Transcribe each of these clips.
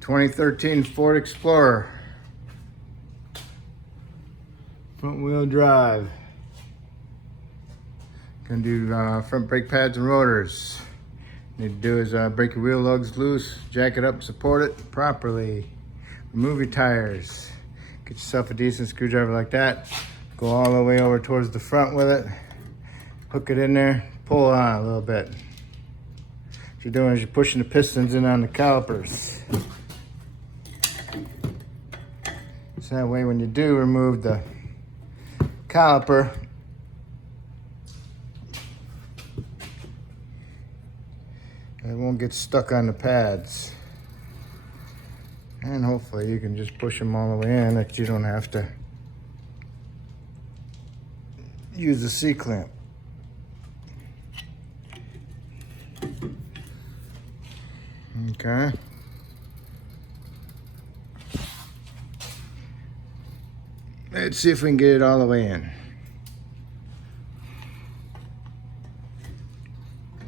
2013 Ford Explorer. Front wheel drive. Gonna do front brake pads and rotors. Need to do is break your wheel lugs loose, jack it up, support it properly. Remove your tires. Get yourself a decent screwdriver like that. Go all the way over towards the front with it. Hook it in there, pull on a little bit. What you're doing is you're pushing the pistons in on the calipers. So that way when you do remove the caliper, it won't get stuck on the pads. And hopefully you can just push them all the way in that you don't have to use the C-clamp. Okay. Let's see if we can get it all the way in.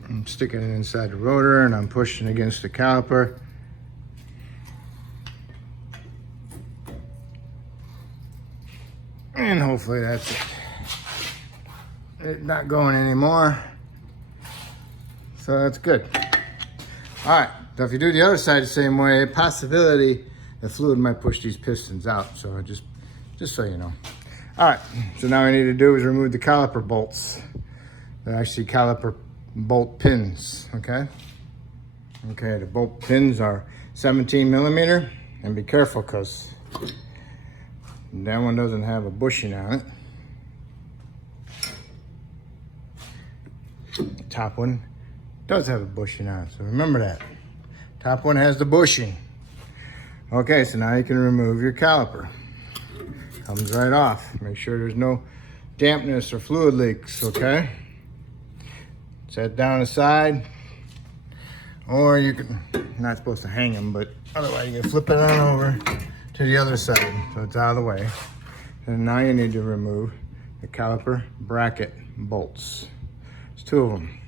I'm sticking it inside the rotor and I'm pushing against the caliper. And hopefully that's it. It's not going anymore. So that's good. All right, so if you do the other side the same way, possibility the fluid might push these pistons out. So just so you know. All right, so now what we need to do is remove the caliper bolts. They're actually caliper bolt pins, okay? Okay, the bolt pins are 17 millimeter, and be careful because that one doesn't have a bushing on it. The top one does have a bushing on it, so remember that. Top one has the bushing. Okay, so now you can remove your caliper. Comes right off. Make sure there's no dampness or fluid leaks, okay? Set down aside, or you can, not supposed to hang them, but otherwise you can flip it on over to the other side so it's out of the way. And now you need to remove the caliper bracket bolts. There's two of them.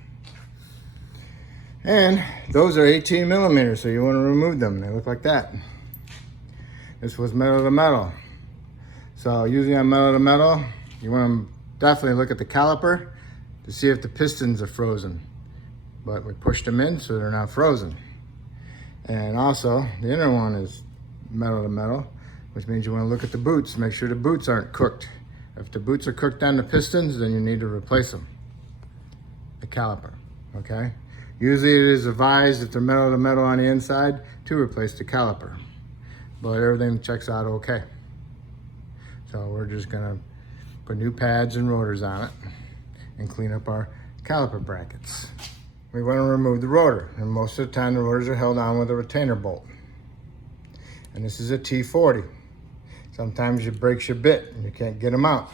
And those are 18 millimeters, so you want to remove them. They look like that. This was metal to metal. So usually on metal to metal, you want to definitely look at the caliper to see if the pistons are frozen. But we pushed them in so they're not frozen. And also, the inner one is metal to metal, which means you want to look at the boots, make sure the boots aren't cooked. If the boots are cooked on the pistons, then you need to replace them, the caliper, okay? Usually it is advised if they're metal to metal on the inside to replace the caliper, but everything checks out okay. So we're just gonna put new pads and rotors on it and clean up our caliper brackets. We want to remove the rotor, and most of the time the rotors are held on with a retainer bolt. And this is a T40. Sometimes it breaks your bit and you can't get them out.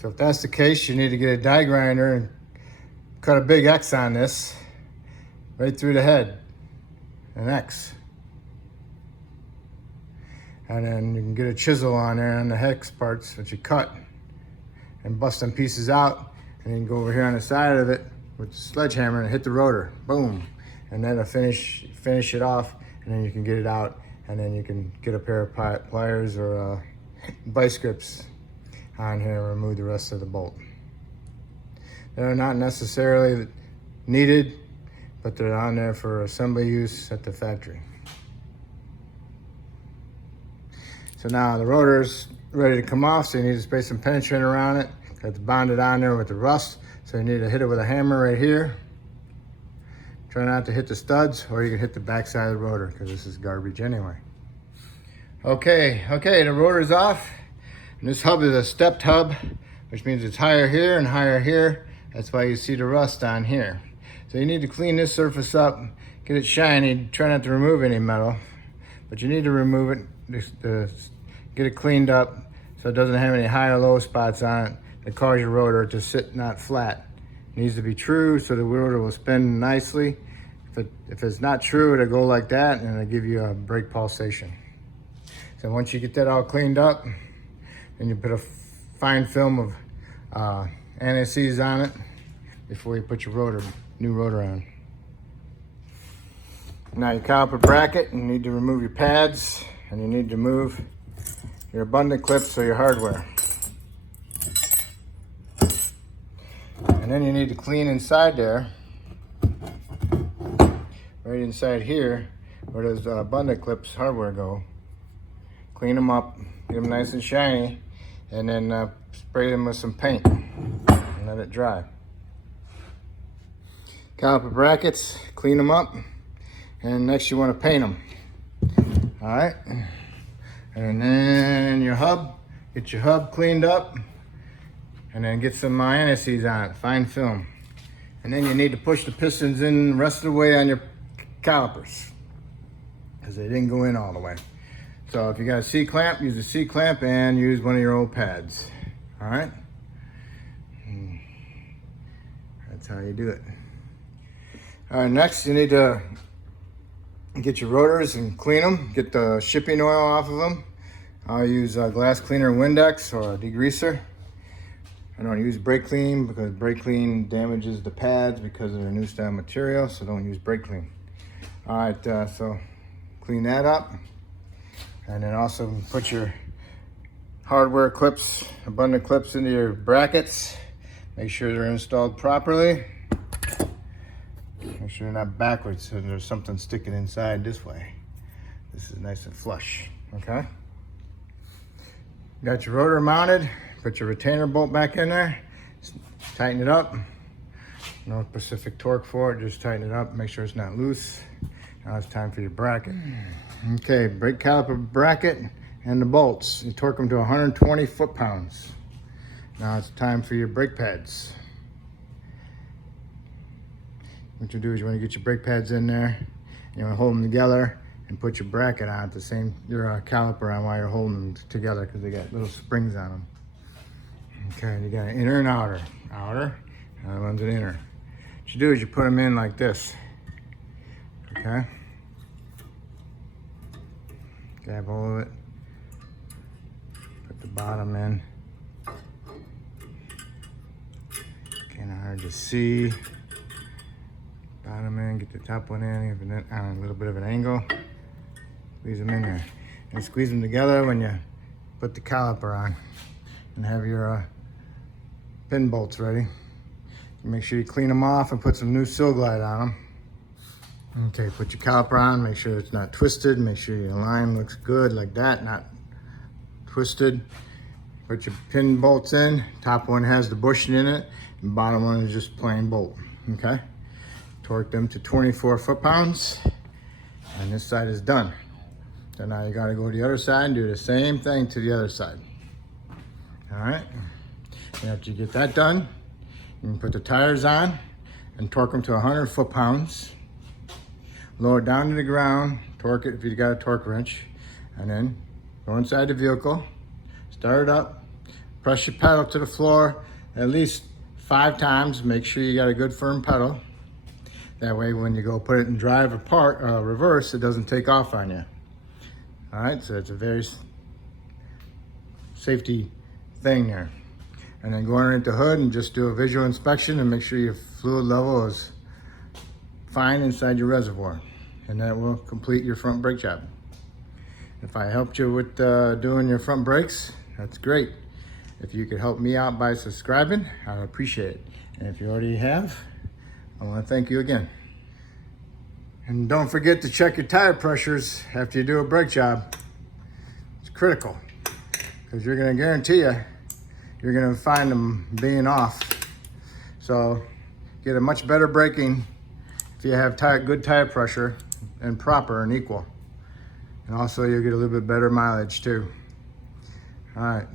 So if that's the case, you need to get a die grinder and cut a big X on this, right through the head, an X. And then you can get a chisel on there on the hex parts that you cut and bust them pieces out, and then go over here on the side of it with the sledgehammer and hit the rotor, boom. And then finish it off, and then you can get it out, and then you can get a pair of pliers or vice grips on here and remove the rest of the bolt. They're not necessarily needed, but they're on there for assembly use at the factory. So now the rotor's ready to come off, so you need to spray some penetrant around it. It's bonded on there with the rust, so you need to hit it with a hammer right here. Try not to hit the studs, or you can hit the back side of the rotor, because this is garbage anyway. Okay, the rotor's off. And this hub is a stepped hub, which means it's higher here and higher here. That's why you see the rust on here. So you need to clean this surface up, get it shiny. Try not to remove any metal, but you need to remove it, get it cleaned up so it doesn't have any high or low spots on it that cause your rotor to sit not flat. It needs to be true so the rotor will spin nicely. If it's not true, it'll go like that and it'll give you a brake pulsation. So once you get that all cleaned up, then you put a fine film of anti-seize on it before you put your new rotor on. Now your caliper bracket, you need to remove your pads, and you need to move your abundant clips or your hardware. And then you need to clean inside there, right inside here, where those abundant clips hardware go. Clean them up, get them nice and shiny, and then spray them with some paint and let it dry. Caliper brackets, clean them up, and next you want to paint them. All right, and then your hub, get your hub cleaned up, and then get some anti-seize on it, fine film. And then you need to push the pistons in the rest of the way on your calipers, because they didn't go in all the way. So if you got a C-clamp, use a C-clamp and use one of your old pads. All right, that's how you do it. All right, next you need to get your rotors and clean them. Get the shipping oil off of them. I'll use a glass cleaner Windex or a degreaser. I don't use brake clean because brake clean damages the pads because of their new style material, so don't use brake clean. All right, so clean that up. And then also put your hardware clips, abundant clips into your brackets. Make sure they're installed properly. Make sure they're not backwards, so there's something sticking inside this way. This is nice and flush, okay? Got your rotor mounted, put your retainer bolt back in there, tighten it up. No specific torque for it, just tighten it up, make sure it's not loose. Now it's time for your bracket. Okay, brake caliper bracket and the bolts. You torque them to 120 foot-pounds. Now it's time for your brake pads. What you do is you want to get your brake pads in there, you want to hold them together and put your bracket on at the same, your caliper on while you're holding them together, because they got little springs on them. Okay, you got an inner and outer. Outer, and that one's an inner. What you do is you put them in like this. Okay. Grab hold of it. Put the bottom in. Kind of hard to see. Bottom in, get the top one in, on a little bit of an angle. Squeeze them in there. And squeeze them together when you put the caliper on. And have your pin bolts ready. Make sure you clean them off and put some new Seal Glide on them. Okay, put your caliper on, make sure it's not twisted, make sure your line looks good like that, not twisted. Put your pin bolts in, top one has the bushing in it, and bottom one is just plain bolt, okay? Torque them to 24 foot-pounds, and this side is done. So now you gotta go to the other side and do the same thing to the other side. All right, and after you get that done, you can put the tires on and torque them to 100 foot-pounds. Lower it down to the ground, torque it if you got a torque wrench, and then go inside the vehicle, start it up, press your pedal to the floor at least 5 times. Make sure you got a good firm pedal. That way when you go put it in drive or park, reverse, it doesn't take off on you. All right, so it's a very safety thing there. And then go underneath the hood and just do a visual inspection and make sure your fluid level is fine inside your reservoir, and that will complete your front brake job. If I helped you with doing your front brakes, that's great. If you could help me out by subscribing, I would appreciate it. And if you already have, I want to thank you again. And don't forget to check your tire pressures after you do a brake job. It's critical, because you're going to guarantee you're going to find them being off. So get a much better braking if you have good tire pressure and proper and equal. And also you'll get a little bit better mileage too. All right.